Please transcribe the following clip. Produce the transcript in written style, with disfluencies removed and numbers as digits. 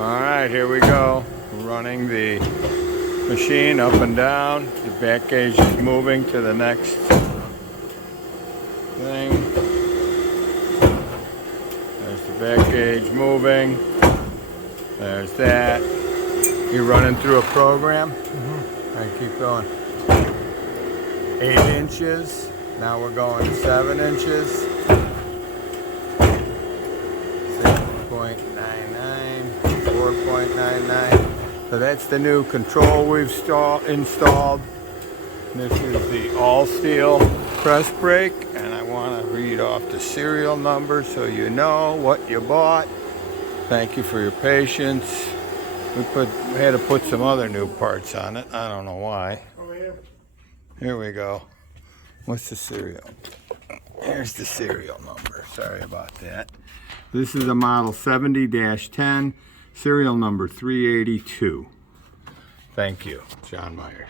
Alright, here we go. Running the machine up and down. The back gauge is moving to the next thing. There's the back gauge moving. There's that. You're running through a program? Alright, keep going. 8 inches. Now we're going to 7 inches. 6.99, 4.99. So that's the new control we've installed. This is the Allsteel Press Brake, and I want to read off the serial number so you know what you bought. Thank you for your patience. We had to put some other new parts on it. I don't know why. Here we go. What's the serial? Here's the serial number. Sorry about that. This is a model 70-10, serial number 382. Thank you, John Meyer.